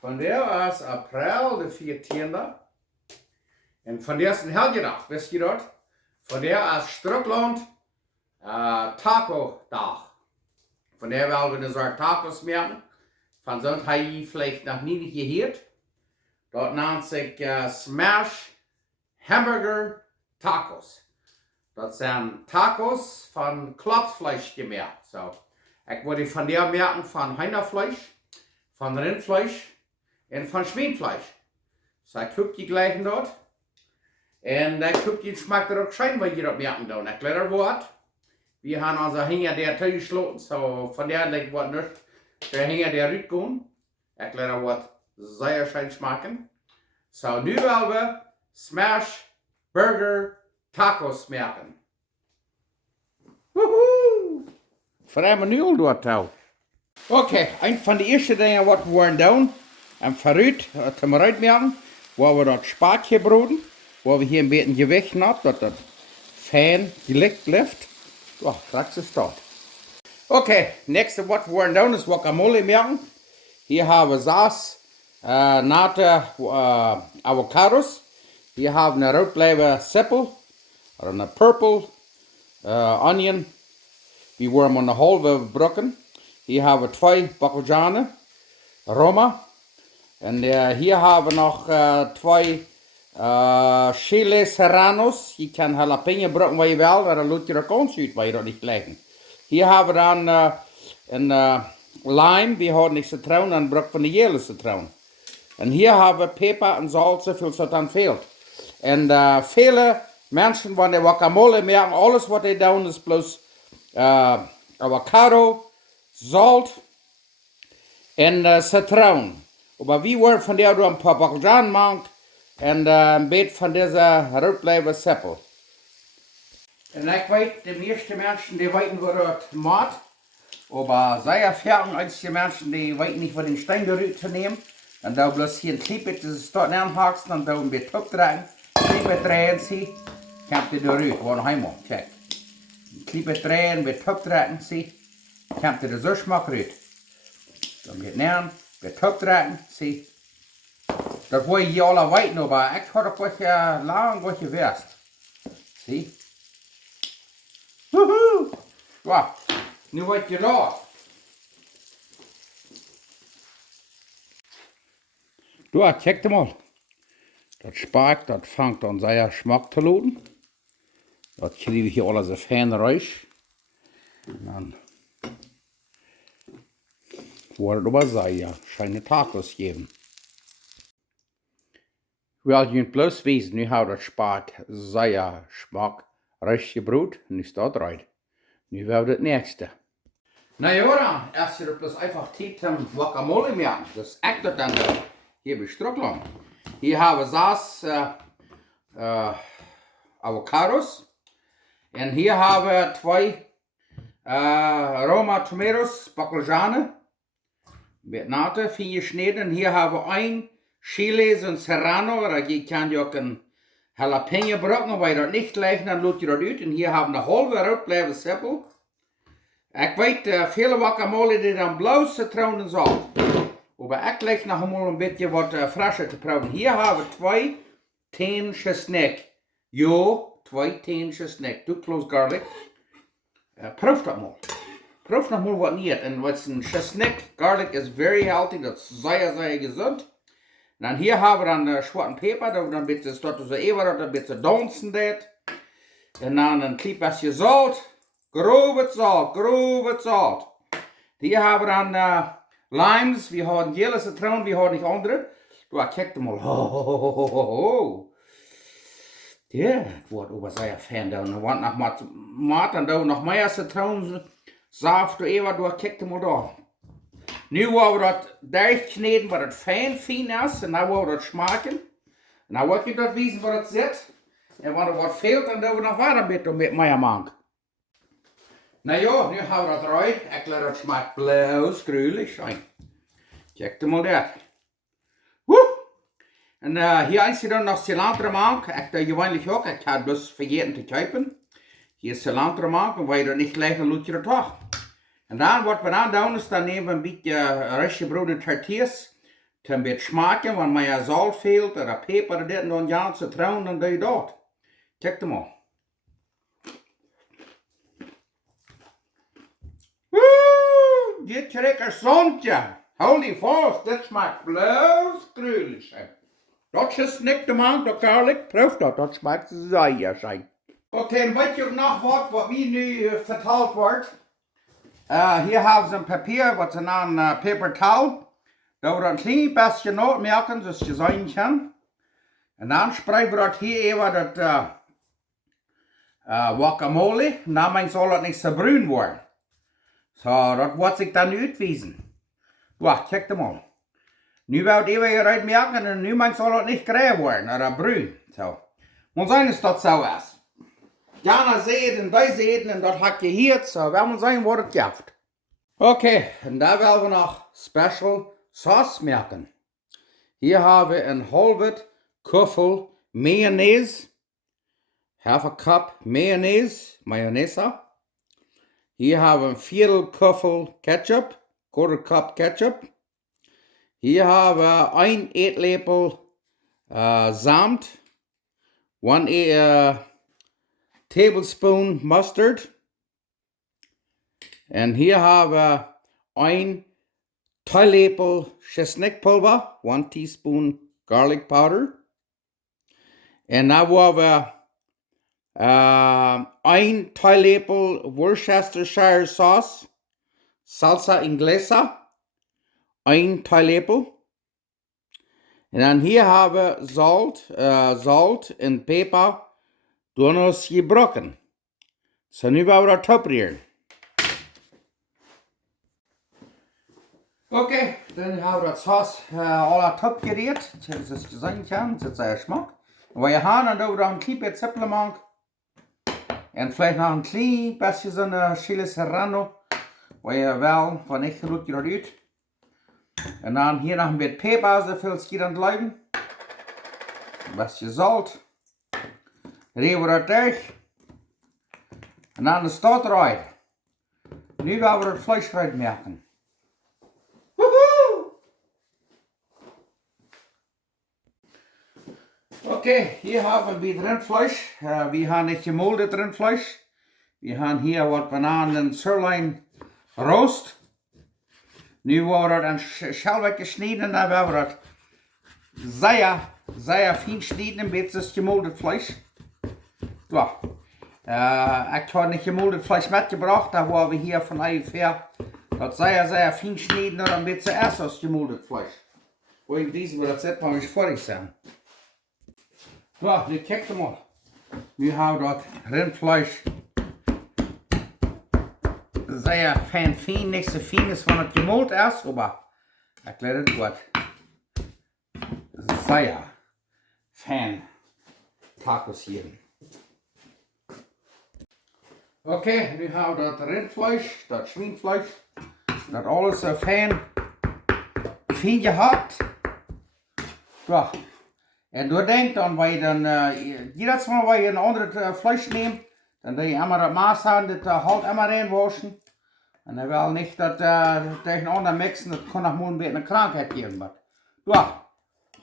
Von der ist April, der 14. Und von der ist ein Helgedag, wisst ihr dort? Von der ist Schtrucklaunt Taco Dag. Von der werden wir so Tacos machen. Von sonst habe ich vielleicht noch nie gehört. Dort nennt sich Smash Hamburger Tacos. Das sind Tacos von Klopsfleisch gemacht. So, ich würde von der merken von Hühnerfleisch, von Rindfleisch und von Schweinefleisch. So, ich gucke die gleichen dort. Und ich gucke den Geschmack dort schön, weil ich das merken da. Ich lerne Wort. Wir haben also Hänger der Tür geschlossen, so von der legt was nicht. Der Hänger der Rütgun. Ich lerne Wort sehr schön schmecken. So, nu wollen wir Smash Burger Tacos machen. Wuhu! Vrij manuel dort auch. Okay, ein von den ersten Dingen, was wir tun, verrückt, zum Reit machen, wo wir dort Spark hier broten, wo wir hier ein bisschen Gewicht haben, dass das fein gelegt bleibt. So, das ist dort. Okay, nächste, was wir tun, ist Guacamole machen. Hier haben wir Saas, nate Avocados. Hier haben wir eine rotbleibe Seppel, oder eine Purple Onion. Wir wollen eine halbe brokken. Hier haben wir 2 Bacaljanen, Roma. Und hier haben wir noch 2 Chile Serranos. Je kan jalapeno brokken waar je wil, maar dan laat je er kans uit, waar je dat niet leggen. Hier haben wir dann een Lime, wir haben nicht Zitronen, dann braucht man die Jelle Zitronen. Und hier haben wir Pfeffer und Salz, so viel was dann fehlt. Und viele Menschen, wenn die Guacamole merken, alles was die tun, ist bloß Avocado, Salz und Zitronen. Aber wir wollen von der ein paar Bacaljanen machen und ein bisschen von dieser rotbleiben Seppel. Und ich weiß, die meisten Menschen, die wissen, wo das macht. Aber sehr fern als die Menschen, die wissen nicht, wo den Stein gerührt zu nehmen. Und da bloß hier ein Klippet, das ist dort anhaken, und da ein bisschen Tuck dran. Klippet drehen, sie. Kommt ihr da rührt, wo noch einmal, check. Klippet drehen, mit Tuck dran, sie. Kommt ihr da so Schmack rührt. Dann geht näher, mit Tuck dran, sie. Das wollen hier alle wissen, aber ich habe doch was lang, was ihr wirst. Sie. Wuhu! Ja, nu wat je da. Du, check mal. Das Spark, das fängt an sehr Geschmack zu laden. Das kriege ich hier alles so fein raus. Und dann wurde es aber sehr schöne Tacos geben. Wel, je bloß wissen, nu hat das Spark sehr Geschmack. Restje brood, nu staat eruit. Nu wel het nächste. Na ja, dan, als je bloß einfach Zeit zum Guacamole machen, das echt dann hier bei Schtrucklaunt. Hier haben wir Saas Avocados. Und hier haben wir 2 Roma Tomatoes, Bacaljanen. Mit Nate, 4 geschnitten. Hier haben wir 1 Chile, so ein Serrano, oder je kann ja auch ein Jalapeno brokken, weil das nicht gleich, dann lädt ihr das aus. Und hier haben wir eine halbe rotbleibe Seppel. Ich weiß, viele Guacamole, die dann bloß Zitronen Salz. Aber ich lege noch einmal ein bisschen was frischer zu probieren. Hier haben wir 2 Teen Chesnick. Ja, 2 Teen Chesnick. Du close garlic. Proef das mal. Proef noch mal was nicht. Und was ein Chesnick, garlic is very healthy, das ist sehr, sehr gesund. Dan hier haben wir dann schwarzen Pfeffer, dann ein bisschen so eben, ein bisschen donsen das. Und dann ein klein bisschen Salz, grobes Salz. Hier haben wir dann Limes, wir haben jelle Zitronen, wir haben nicht andere. Du, kijk mal. Ja, das wird aber sehr fein da. Und wenn noch mal da noch mehr Zitronensaft, du kijk mal da. Nu wollen wir das durchkneten, was das fein ist, und dann wollen wir das schmecken. Und dann wollen wir das wissen, was das sitzt. Und wenn da was fehlt, dann dürfen wir noch weiter mit mehr machen. Na ja, nu haben wir das rein. Ich glaube, das schmeckt bloß grünlich. Check mal das. Und hier eins dann noch Cilantro machen. Ich gewöhnlich auch, ich habe bloß vergessen zu kaufen. Hier ist Cilantro machen, weil das nicht gleich ein Lutcher Tag. Und dann, was wir dann tun, ist, dann nehmen wir ein bisschen richtige Brot Tortillas, ein bisschen schmecken, wenn mir Salz fehlt oder Pfeffer oder das, und dann ganz Zitronen, dann tue ich dort. Check das mal. Woo! Dit lekker zonnetje. Holy fast, dit schmeckt bloß grülich. Dat is niet de man, dat garlic, proef dat schmeckt sehr schön. Okay, en weet je nog wat wie nu verteld wordt? Hier hebben ze een papier, wat ze noemen paper towel. Daar wordt een klein beetje nootmerken, zoals je zien kan. En dan spreken we dat hier even dat guacamole. Namelijk zal het niet zo bruin worden. Zo, dat wordt zich dan uitwijzen. Wacht, kijk dan maar. Nu wil het even eruit merken en nu zal het niet grijs worden, oder bruin. Zo. Maar zijn is dat zo is. Jana zeden, wij zeden en dat hak je hier, zo. Wel maar zijn wat het geeft. Oké, en daar willen we nog special sauce merken. Hier hebben we een halve kuffel mayonaise. Half a cup mayonaise. Hier hebben we een viertel kuffel ketchup, quarter cup ketchup. Hier hebben we 1 eetlepel zaamt, 1 tablespoon mustard. En hier hebben we 1 theelepel chesnickpulver, 1 teaspoon garlic powder. En dan hebben we 1 theelepel Worcestershire sauce, salsa inglesa, 1 theelepel. En dan hier hebben we zout en peper door ons gebroken. Zo nu gaan we dat topperen. Oké, dan hebben we dat saus al topgereerd. Zoals je zien kan, het is sehr smak. En wat je gaan, dan doen we dan een klein supplement. En vielleicht nog een klein beetje zo'n chili serrano. Wat je wel, van echt goed eruit. En dan hier nog een beetje peper, zoveel schiet aan het blijven. Een beetje zout. Reven we dat dicht. En dan de staat eruit. Nu gaan we het vlees eruit merken. Okay, hier haben wir Rindfleisch. Wir haben nicht gemoldenes Rindfleisch. Wir haben hier was Bananen Sirloin Roast. Nu wordt het een schelweg geschneden. Dan werden we het sehr fein snijden. Een beetje gemoldenes Fleisch. Ja. Ik heb niet gemoldenes Fleisch mitgebracht. Da waren wir hier von ungefähr dat sehr fein snijden. En een beetje erst als gemoldenes Fleisch. Wo in diesem dat zit, maar ich vorig zijn. Ja, nu kijk maar. Nu hebben we dat rindvlees sehr fijn, niet zo fijn is van het gemold is, maar ik let het wat sehr fijn tacos hier. Oké, nu hebben we dat rindvlees, dat schweinvlees, dat alles zo fijn gehakt. Ja. En door denkt dan, waar je dan, jedes Mal, waar je een ander vlees neemt, dan doe je immer dat maas aan, dat halt immer reinwaschen. En dan wil niet dat tegenander mixen, dat kan nog maar een beetje een krankheid geven. Maar ja,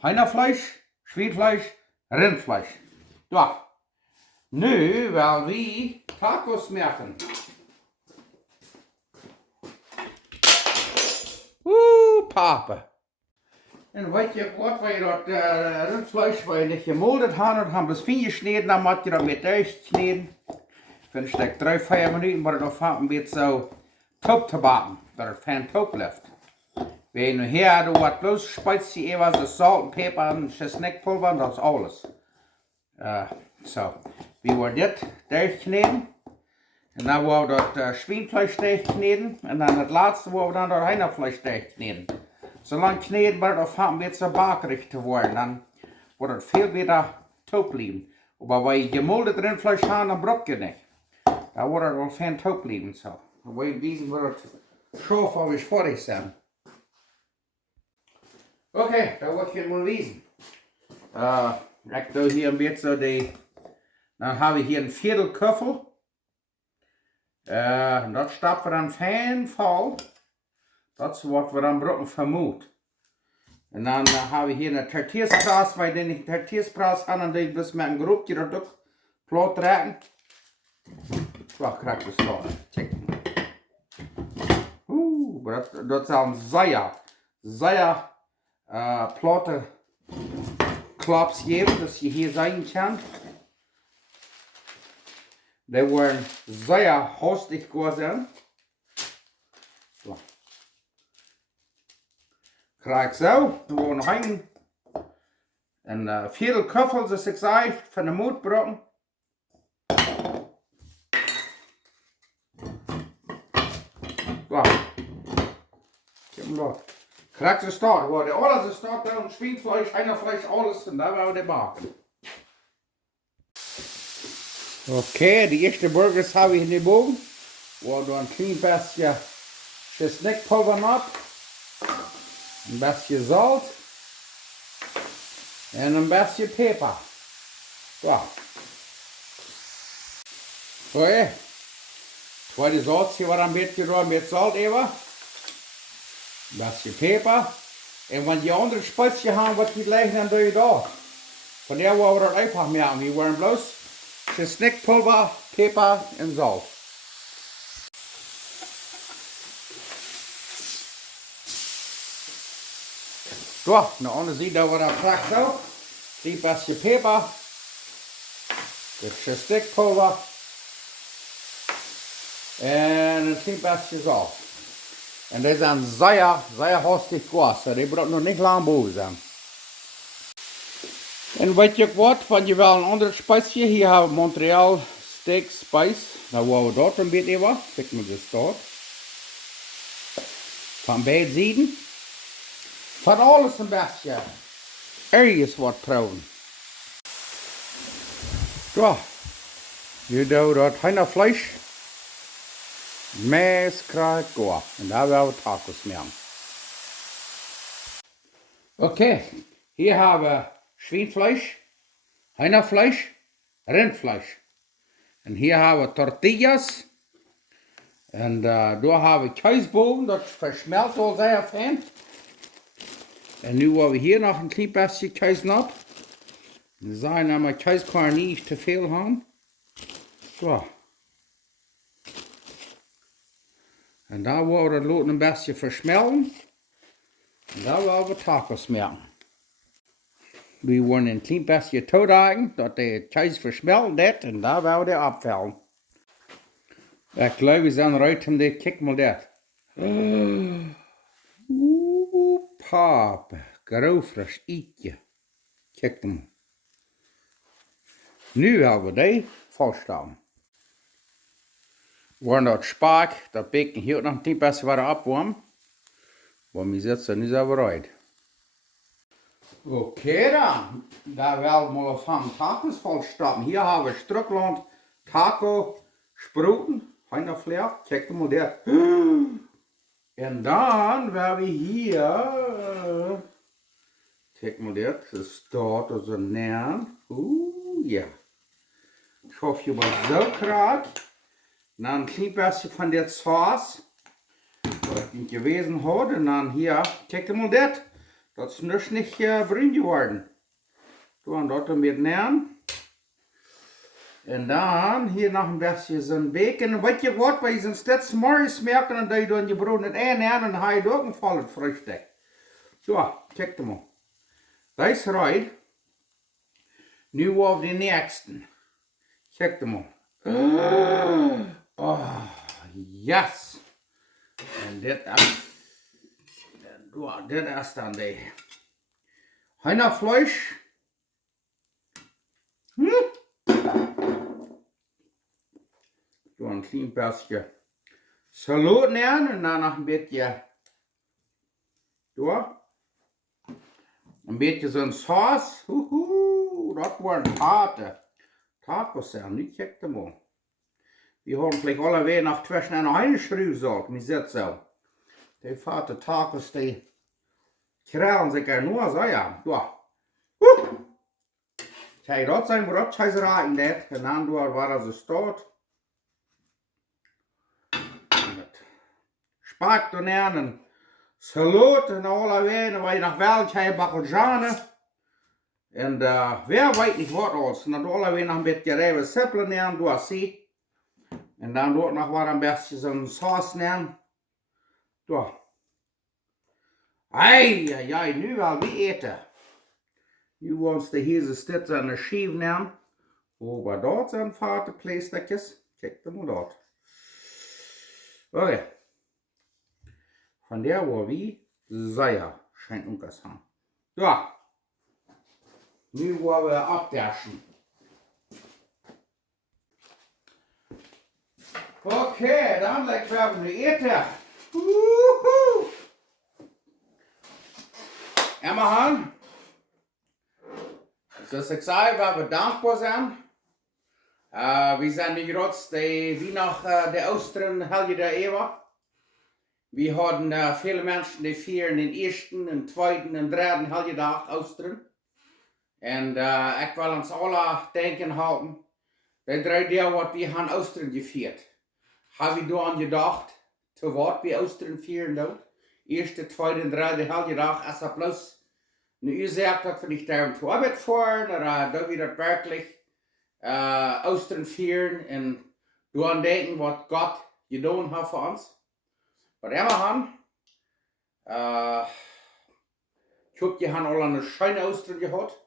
heinenvlees, schweinvlees, rindvlees. Ja, nu wil we tacos maken. Papa. En weet je wat, waar je dat rundvlees, waar je niet gemolden had, dan hebben we het fijn gesneden, dan moet je dat met uitgesneden. Vind ik dat 3-4 minuten, maar het nog een beetje zo top te bakken, dat het fijn top blijft. Weet je, nu hier doen we wat bloos spicy, even zo zout en peper en chesnickpulver, dat is alles. Zo, we worden dit dichtgesneden. En dan worden we dat schweinvlees dichtgesneden. En dan het laatste worden we dan dat heinenvlees dichtgesneden. Zolang kneden wordt het een beetje bakerig te worden, dan wordt het veel beter top blijven. Maar waar je gemolden rindvlees hebt, dan brok je niet. Dan wordt het wel fijn top blijven zo. Dan wil je wijzen wordt het schroef als we vorig zijn. Oké, dan wordt je het maar wijzen. Ik doe hier een beetje zo dan hebben we hier een viertel kuffel. Dat stappen we dan fijn vol. Dat is wat we dan brokken vermoed. En dan hebben we hier een tortillaspraat, waar je een tortillaspraat aan en dan dus met een groepje dat ook plat raken. Wacht, krijg je zo. Check. Dat is een zeer platte klops geven, dus je hier zien kan. Die worden zeer hastig geworden. So. Krijg zo, gewoon nog een. En veel kuffel, zoals ik zei, van de moedbrokken. Zo. Kijk hem door. Krijg ze start, worden alles start, dan Schweinfleisch, Einerfleisch, alles, en daar gaan we die maken. Okay, die eerste burgers habe ich in den Bogen. Wo du ein klein bisschen Snackpulver ab, ein bisschen Salz und ein bisschen Pfeffer. So. Okay. Zweite Salz hier war ein bisschen mit Salz eben. Ein bisschen Pfeffer. Und wenn die anderen Spezien haben, was die gleich dann durch da. Von der wollen wir das einfach machen. Wir wollen bloß Snackpulver, Pfeffer und Salz. So, aan de andere zijde wordt dat straks zo. Een beetje peper. Een snackpulver. En een klein beetje zout. En die zijn zeer hastig gewas. Die moet nog niet lang boven zijn. En weet je wat, want je wil een andere spice hier hebben Montreal steak spice. Nou wou we dat een beetje wat. Kijk maar dus dat. Van beide zijden. Van alles een beetje. Ergens wat proeven. Zo. Je doet dat Hühnerfleisch. Mes krijgt goed. En daar willen we tacos mee. Oké. Hier hebben we Schweinfleisch, Hühnerfleisch, Rindfleisch. En hier hebben we tortillas. En daar hebben we kaasbogen, dat versmelt al zeer fijn. En nu hebben we hier nog een klein beetje kaas op. Dan zijn we met kaaskorn niet te veel hebben. Zo. En daar willen we het laten een beetje versmelten. En daar willen we tacos maken. We willen een klein beetje toedagen, dat de kaas versmelt net en daar willen we de opvellen. Ik geloof we zijn eruit om dit, kijk maar dat. Pap, grovers ietje. Kijk maar. Nu hebben we die vaststaan. We worden dat spaak, dat beken hier nog een klein beetje wat opwarmen. Want we zitten nu zo eruit. Oké dan, daar willen we van tacos volstappen. Hier hebben we Schtrucklaunt Taco Sproeten, Hühnerfleisch, kijk maar daar. En dan willen we hier, kijk maar daar, dat staat er zo neer. Ja. Ik hoop je wat zo graag. Dan een klein beetje van dit saus, wat ik niet gewezen had. En dan hier, kijk maar dat. Dat is dus niet bruin geworden. Doen dat een beetje neer. En dan hier nog een beetje zo'n bacon. Weet je wat, wij zijn steeds mooi smaken en dat je dan je brood net één en dan ga je ook een volle frühstück. Zo, kijk maar. Dat is right. Nu op de nächsten. Kijk maar. Oh, yes. En dit is. Dit is dan de Hühnerfleisch. Zo een klein beetje salat nemen en dan nog een beetje door. Een beetje zo'n saus. Dat worden harte tacos zijn. Nu kijk hem maar. Die horen gleich alle weer nog tussen en een schroefzak. Maar zit zo. Die vaten tacos die kralen zich er nur zo ja. Ja. Kijk, dat zijn we dat zijn raken net. En dan door waar ze staat. spakt und einen Salat und alle Wege, weil nach Weltschein Bacaljanen. Und wer weiß nicht was alles. Und dann alle Wege noch ein bisschen gereven Zippeln nehmen, du hast sie. Und dann dort noch was ein bisschen so eine Sauce nehmen. Du. Ei, nu wel wie eten. Nu wollen wir hier so dit aan de schief nemen. Over dort zijn vatenvleesstukjes. Kijk dan maar dort. Okay. Von der wo wie Seier scheint unkas haben. Ja. Nu wollen wir abdaschen. Okay, dann legt wir die eten. Emma Han. Dus ik zei, waar we dankbaar zijn. We zijn nu grootst, wie nog de Oosteren helden der Eeuwen. We hadden viele mensen die vieren den eersten, den tweeden en derde heldendag Oosteren. En ik wil ons alle denken houden. De 3 dagen wat we gaan Oosteren gevierd. Hebben we daaraan gedacht, te wat we Oosteren vieren doen. Eerste, tweede en derde heldendag, als er plus. Nu, u zegt dat we niet daar toe arbeid voor, dat we dat werkelijk Oosteren vieren en doen denken wat God gedaan heeft voor ons. Maar Emma ik hoop je al een schöne Oosteren gehad.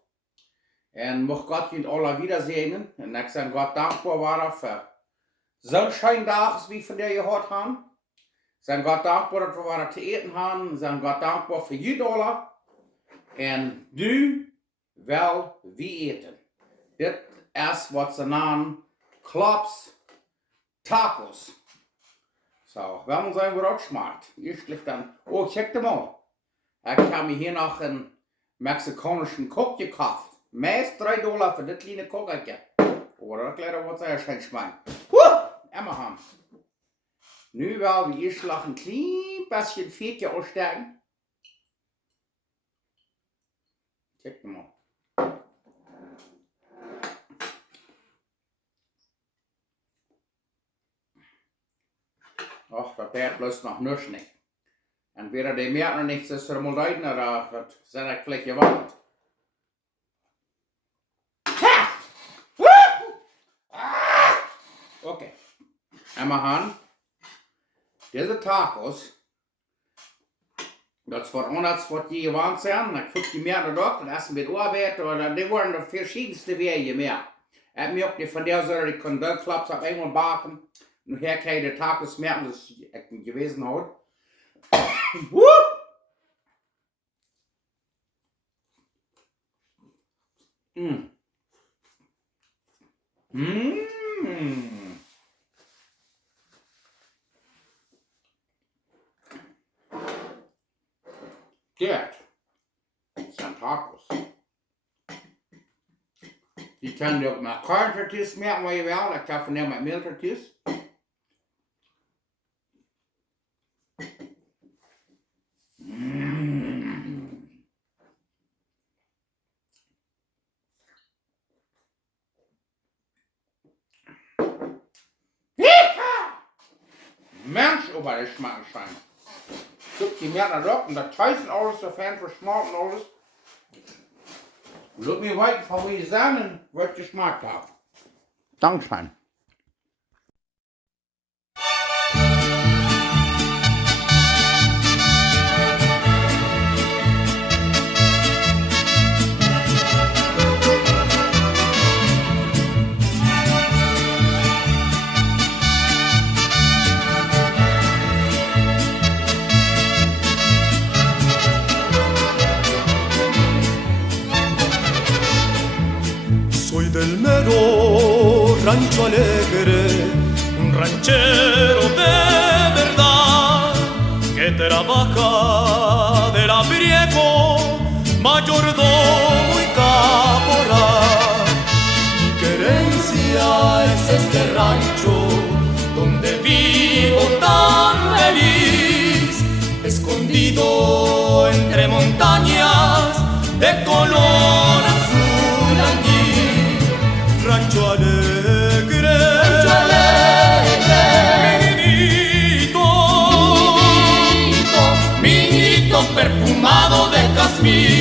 En mocht God je alle wiedersehen. En ik ben God dankbaar waren voor zo'n schöne dag wie van der gehad hebben. Ik ben God dankbaar dat we waren te eten hebben. Ik ben God dankbaar voor jullie alle. En nu wel wie eten. Dit is wat ze namen Klops Tacos. Zo, wel moet zijn wat smaakt. Eerst ligt dan, oh check hem al. Ik heb me hier nog een Mexicanische kok gekocht. Meest $3 voor dit kleine kokertje. Oh, dat kleine wat zij schijnt smaakt. Emma ham. Nu wel wie eerst nog een klein beetje veetje uitsteken. Check them out. Ach, dat deed bloos nog niks niet. En weer die merken nog niks, is er moet uit naar dat zijn ik vlekje wat. Oké. En we gaan deze tacos. Dat is voor ons wat je gewend zijn. Dan voeg je meer erop. Dan is het met arbeid. Die worden de verschillendste wegen meer. Ik heb ook die van der Sorte, die kon de klops op eenmaal bakken. Nu her kan je de tacos merken, dus ik niet gewesen houd. Dit zijn tacos. Die kan je ook met karntortillas merken, waar je wel. Ik heb van hem met meeltortillas. Mensch, aber das schmeckt scheint. Guck die mehr nach und das heißt alles, der Fan verschmolten alles. Lass mich weiter von mir sagen, was geschmeckt hat. Dankeschön. Del mero rancho alegre, un ranchero de verdad que trabaja del abriego, mayordomo y caporal. Mi querencia es este rancho donde vivo tan feliz, escondido entre montañas de color azul añil. Rancho alegre, mi niñito, mi